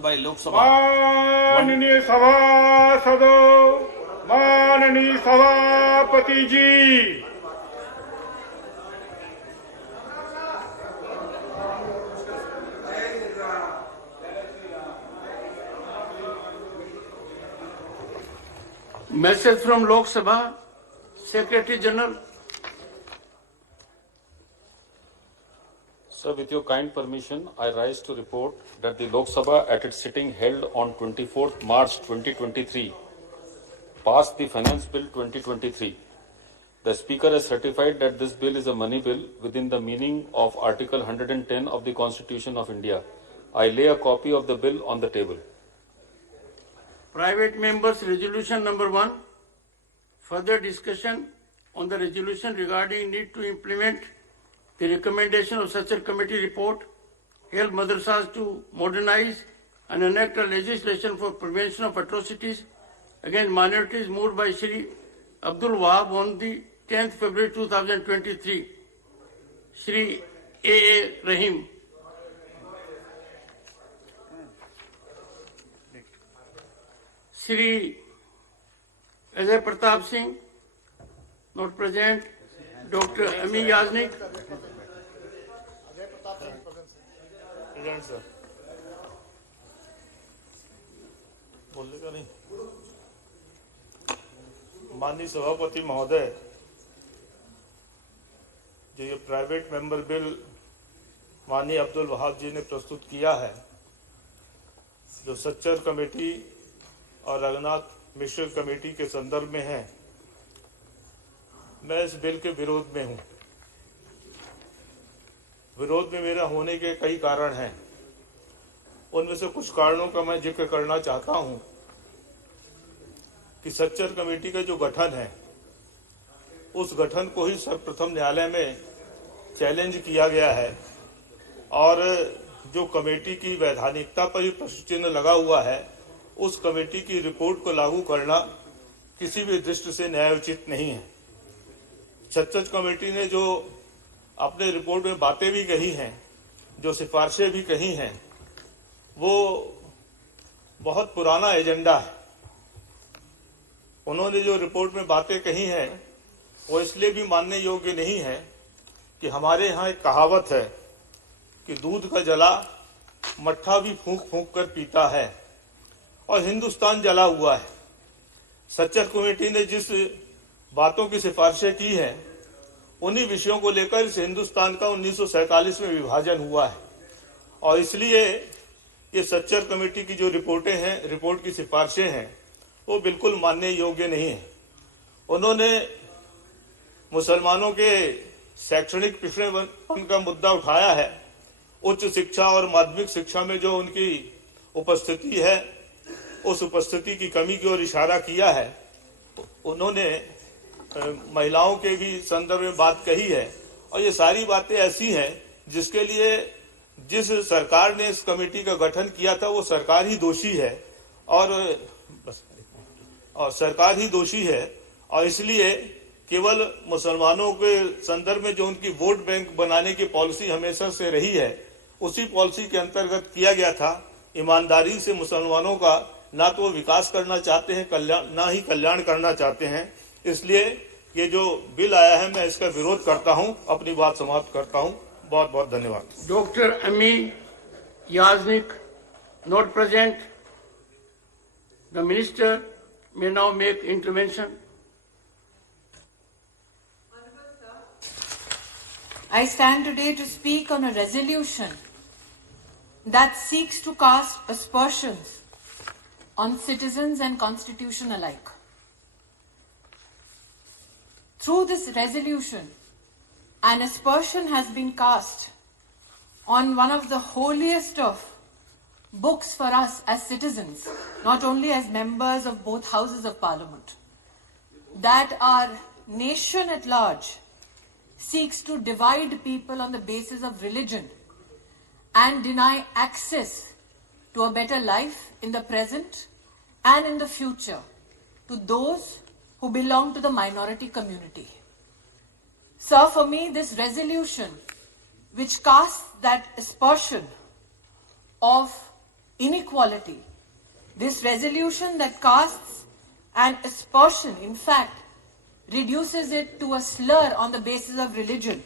by Lok Sabha. माननीय सभासदों, माननीय सभापति जी, Message from Lok Sabha, Secretary General. Sir, with your kind permission, I rise to report that the Lok Sabha at its sitting held on 24th March 2023 passed the Finance Bill 2023. The Speaker has certified that this bill is a money bill within the meaning of Article 110 of the Constitution of India. I lay a copy of the bill on the table. Private members resolution number 1. Further discussion on the resolution regarding need to implement the recommendation of such a committee report, help madrasas to modernize and enact a legislation for prevention of atrocities against minorities, moved by Shri Abdul Wahab on the 10th February 2023. Shri A. Rahim. Shri Ajay Pratap Singh, not present. Dr. Ami Yaznik. Present sir, बोलेगा नहीं। माननीय सभापति महोदय, जो ये private member bill माननीय अब्दुल वहाब जी ने प्रस्तुत किया है, जो सच्चर कमेटी और रघुनाथ मिश्र कमेटी के संदर्भ में है, मैं इस बिल के विरोध में हूं। विरोध में मेरा होने के कई कारण हैं। उनमें से कुछ कारणों का मैं जिक्र करना चाहता हूं कि सच्चर कमेटी का जो गठन है, उस गठन को ही सर्वप्रथम न्यायालय में चैलेंज किया गया है और जो कमेटी की वैधानिकता पर ही प्रश्न चिन्ह लगा हुआ है, उस कमेटी की रिपोर्ट को लागू करना किसी भी दृष्टि से न्यायोचित नहीं है। सच्चर कमेटी ने जो अपने रिपोर्ट में बातें भी कही हैं, जो सिफारिशें भी कही हैं, वो बहुत पुराना एजेंडा है। उन्होंने जो रिपोर्ट में बातें कही हैं, वो इसलिए भी मानने योग्य नहीं है कि हमारे यहाँ एक कहावत है कि दूध का जला मट्ठा भी फूंक फूंक कर पीता है, और हिंदुस्तान जला हुआ है। सच्चर कमेटी ने जिस बातों की सिफारिशें की हैं, उन्हीं विषयों को लेकर इस हिंदुस्तान का 1947 में विभाजन हुआ है, और इसलिए ये सच्चर कमेटी की जो रिपोर्टें हैं, रिपोर्ट की सिफारिशें हैं, वो बिल्कुल मानने योग्य नहीं है। उन्होंने मुसलमानों के शैक्षणिक पिछड़ेपन का मुद्दा उठाया है। उच्च शिक्षा और माध्यमिक शिक्षा में जो उनकी उपस्थिति है, उस उपस्थिति की कमी की ओर इशारा किया है। उन्होंने महिलाओं के भी संदर्भ में बात कही है, और ये सारी बातें ऐसी हैं जिसके लिए जिस सरकार ने इस कमेटी का गठन किया था, वो सरकार ही दोषी है, और सरकार ही दोषी है। और इसलिए केवल मुसलमानों के संदर्भ में जो उनकी वोट बैंक बनाने की पॉलिसी हमेशा से रही है, उसी पॉलिसी के अंतर्गत किया गया था। ईमानदारी से मुसलमानों का ना तो वो विकास करना चाहते हैं, ना ही कल्याण करना चाहते हैं। इसलिए ये जो बिल आया है, मैं इसका विरोध करता हूं। अपनी बात समाप्त करता हूं। बहुत बहुत धन्यवाद। Dr. Ami Yaznik, not present. The minister may now make intervention. I stand today to speak on a resolution that seeks to cast aspersions on citizens and constitution alike. Through this resolution, an aspersion has been cast on one of the holiest of books for us as citizens, not only as members of both houses of parliament, that our nation at large seeks to divide people on the basis of religion and deny access to a better life in the present and in the future to those who belong to the minority community. Sir, for me, this resolution, which casts that aspersion of inequality. This resolution that casts an aspersion, in fact, reduces it to a slur on the basis of religion,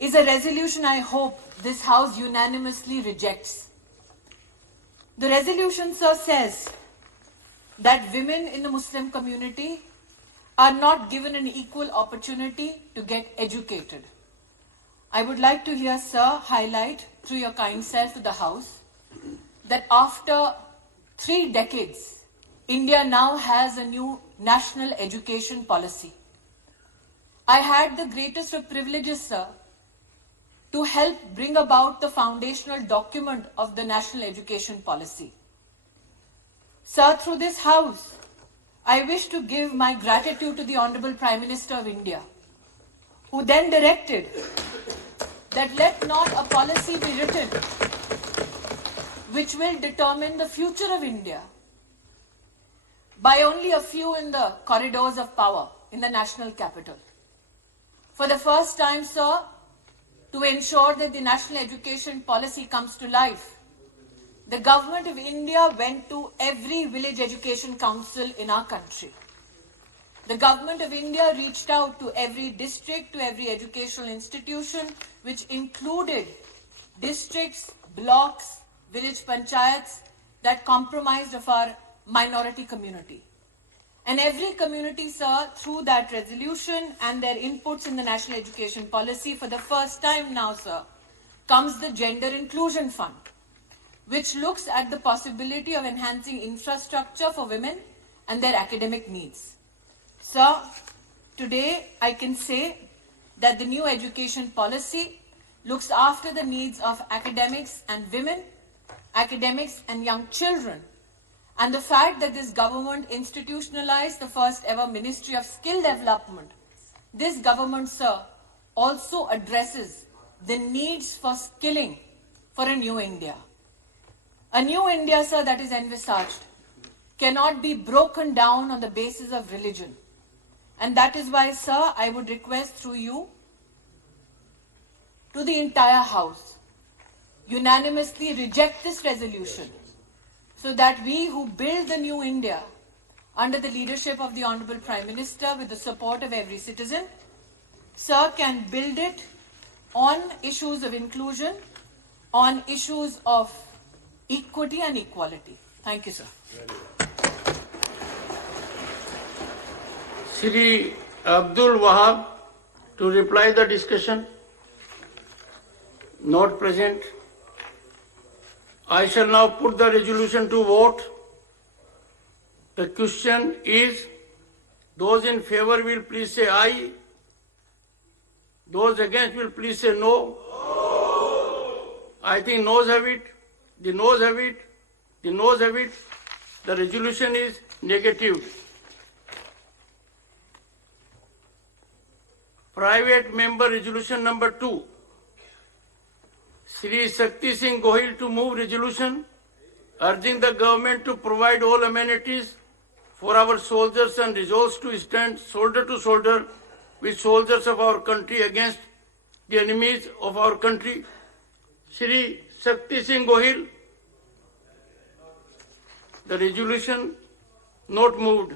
is a resolution I hope this House unanimously rejects. The resolution, sir, says that women in the Muslim community are not given an equal opportunity to get educated. I would like to hear, sir, highlight through your kind self to the House that after 3 decades, India now has a new national education policy. I had the greatest of privileges, sir, to help bring about the foundational document of the national education policy. Sir, through this House, I wish to give my gratitude to the Honorable Prime Minister of India, who then directed that let not a policy be written which will determine the future of India by only a few in the corridors of power in the national capital. For the first time, sir, to ensure that the national education policy comes to life, the government of India went to every village education council in our country. The government of India reached out to every district, to every educational institution, which included districts, blocks, village panchayats that comprised of our minority community. And every community, sir, through that resolution and their inputs in the national education policy, for the first time now, sir, comes the Gender Inclusion Fund, which looks at the possibility of enhancing infrastructure for women and their academic needs. Sir, today I can say that the new education policy looks after the needs of academics and women, academics and young children. And the fact that this government institutionalized the first ever Ministry of Skill Development, this government, sir, also addresses the needs for skilling for a new India. A new India, sir, that is envisaged cannot be broken down on the basis of religion. And that is why, sir, I would request through you to the entire House, unanimously reject this resolution so that we who build the new India under the leadership of the Honorable Prime Minister with the support of every citizen, sir, can build it on issues of inclusion, on issues of equity and equality. Thank you, sir. Shri Abdul Wahab to reply the discussion. Not present. I shall now put the resolution to vote. The question is, those in favor will please say aye. Those against will please say no. I think noes have it. The noes have it. The noes have it. The resolution is negative. Private member resolution number 2. Shri Shakti Singh Gohil to move resolution urging the government to provide all amenities for our soldiers and resolves to stand shoulder to shoulder with soldiers of our country against the enemies of our country. Shri Shakti Singh Gohil. The resolution not moved.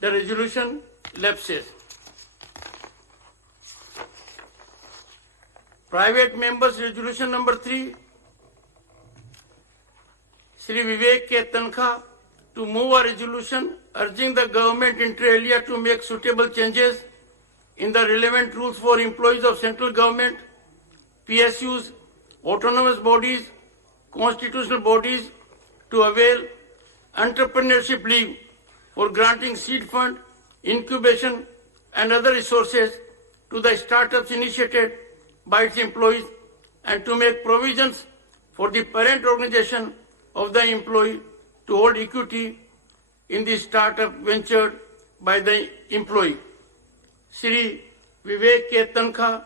The resolution lapses. Private members resolution number 3. Shri Vivek K. Tankha to move a resolution urging the government inter alia to make suitable changes in the relevant rules for employees of central government, PSUs, autonomous bodies, constitutional bodies to avail entrepreneurship leave for granting seed fund, incubation and other resources to the startups initiated by its employees and to make provisions for the parent organization of the employee to hold equity in the startup ventured by the employee. Shri Vivek K. Tankha,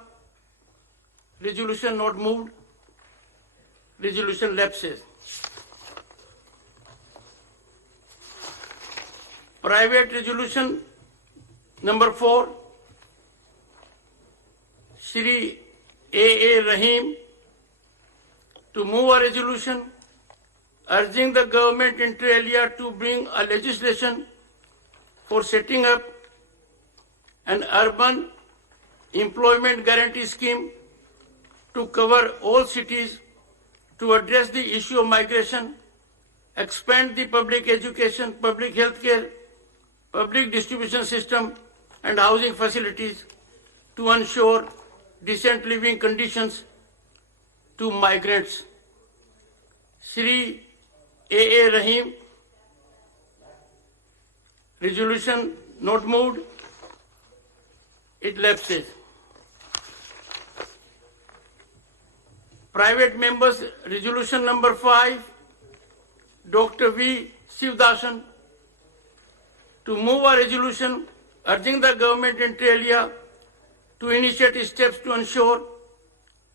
resolution not moved, resolution lapses. Private resolution number 4, Shri A. Rahim to move a resolution urging the government inter alia to bring a legislation for setting up an urban employment guarantee scheme to cover all cities to address the issue of migration, expand the public education, public health care, public distribution system and housing facilities to ensure decent living conditions to migrants. Shri A. Rahim, resolution not moved, it lapses. Private members, resolution number 5, Dr. V. Shivdasan, to move a resolution urging the government inter alia to initiate steps to ensure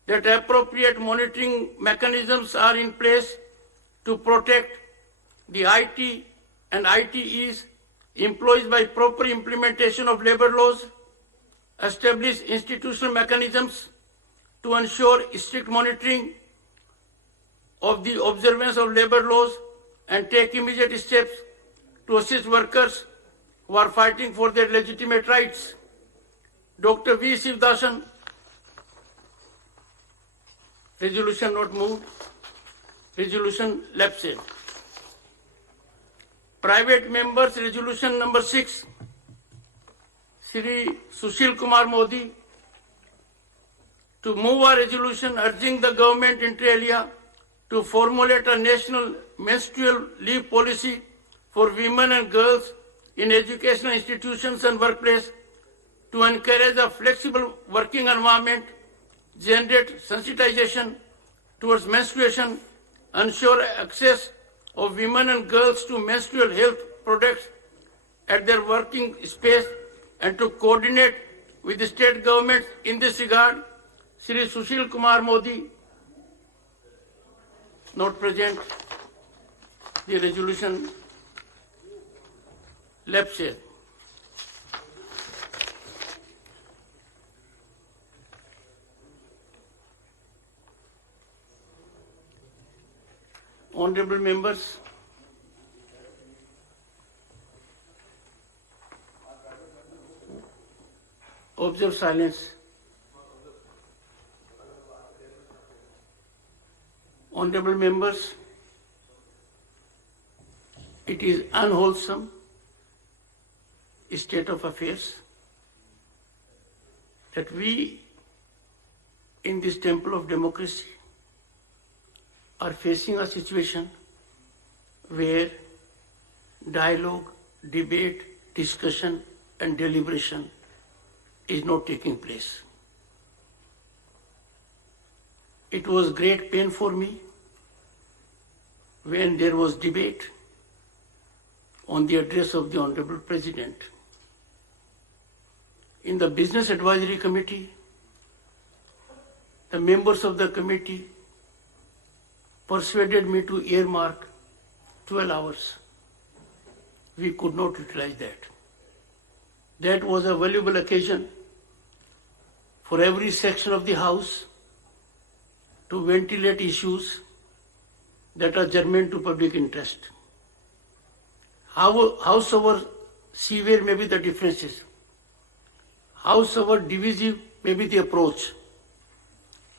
that appropriate monitoring mechanisms are in place to protect the IT and ITEs employed by proper implementation of labor laws, establish institutional mechanisms to ensure strict monitoring of the observance of labor laws and take immediate steps to assist workers who are fighting for their legitimate rights. Dr. V. Shivdasan, resolution not moved, resolution lapsed. Private members, resolution number 6, Shri Sushil Kumar Modi, to move a resolution urging the government inter alia to formulate a national menstrual leave policy for women and girls in educational institutions and workplace to encourage a flexible working environment, generate sensitization towards menstruation, ensure access of women and girls to menstrual health products at their working space, and to coordinate with the state governments in this regard. Shri Sushil Kumar Modi, not present. The resolution lapses. Honorable members, observe silence. Honorable members, it is unwholesome state of affairs that we in this temple of democracy are facing a situation where dialogue, debate, discussion and deliberation is not taking place. It was great pain for me when there was debate on the address of the Honorable President. In the Business Advisory Committee, the members of the committee persuaded me to earmark 12 hours. We could not utilize that. That was a valuable occasion for every section of the House to ventilate issues that are germane to public interest. Howsoever severe may be the differences, howsoever divisive may be the approach,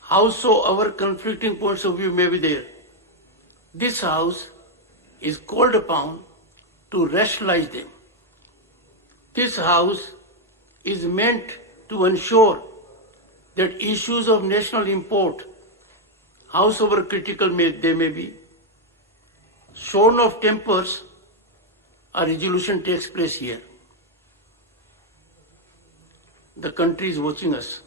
howsoever conflicting points of view may be there, this House is called upon to rationalize them. This House is meant to ensure that issues of national import, howsoever critical they may be, shorn of tempers, a resolution takes place here. The country is watching us.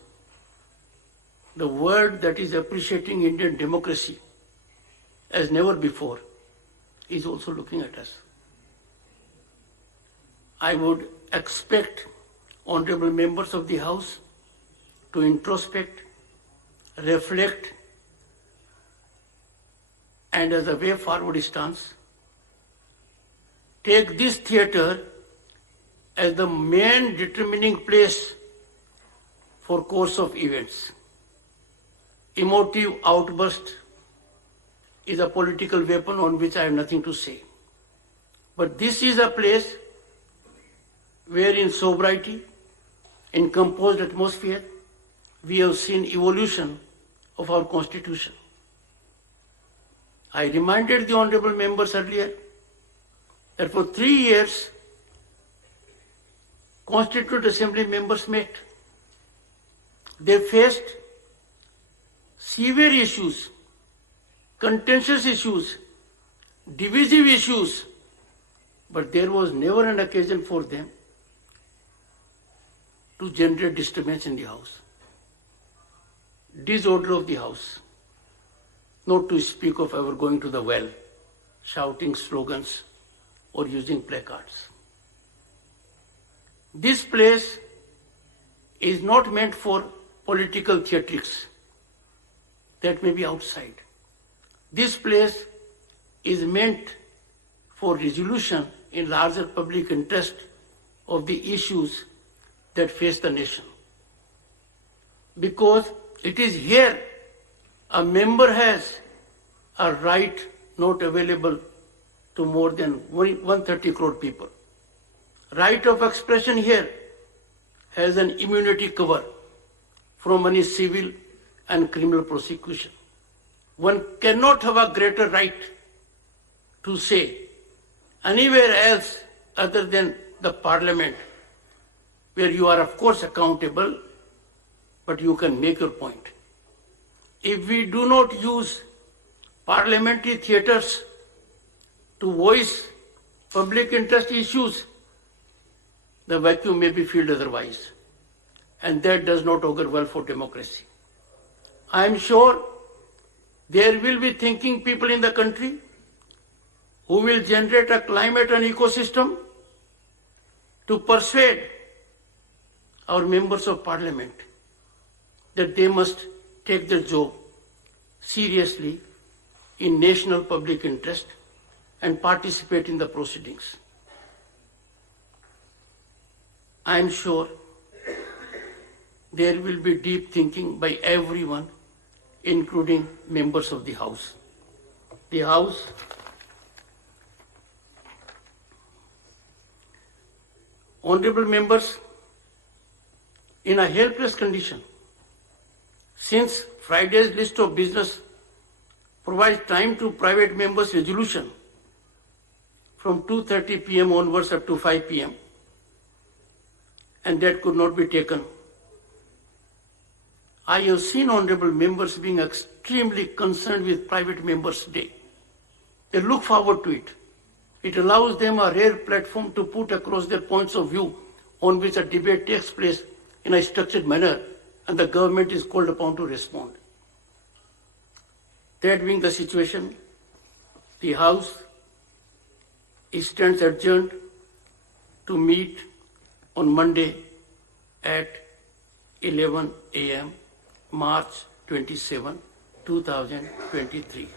The world that is appreciating Indian democracy as never before is also looking at us. I would expect honorable members of the House to introspect, reflect, and as a way forward stance, take this theatre as the main determining place for course of events. Emotive outbursts, is a political weapon on which I have nothing to say. But this is a place where in sobriety, in composed atmosphere, we have seen evolution of our constitution. I reminded the honorable members earlier that for 3 years, Constituent Assembly members met. They faced severe issues, contentious issues, divisive issues, but there was never an occasion for them to generate disturbance in the House, disorder of the House, not to speak of ever going to the well, shouting slogans or using placards. This place is not meant for political theatrics that may be outside. This place is meant for resolution in larger public interest of the issues that face the nation. Because it is here a member has a right not available to more than 130 crore people. Right of expression here has an immunity cover from any civil and criminal prosecution. One cannot have a greater right to say anywhere else other than the parliament, where you are of course accountable, but you can make your point. If we do not use parliamentary theatres to voice public interest issues, the vacuum may be filled otherwise, and that does not augur well for democracy. I am sure there will be thinking people in the country who will generate a climate and ecosystem to persuade our members of parliament that they must take their job seriously in national public interest and participate in the proceedings. I am sure there will be deep thinking by everyone, including members of the House. The House honorable members, in a helpless condition, since Friday's list of business provides time to private members' resolution from 2:30 p.m. onwards up to 5 p.m., and that could not be taken. I have seen honorable members being extremely concerned with private members' day. They look forward to it. It allows them a rare platform to put across their points of view on which a debate takes place in a structured manner, and the government is called upon to respond. That being the situation, the House stands adjourned to meet on Monday at 11 a.m., March 27, 2023.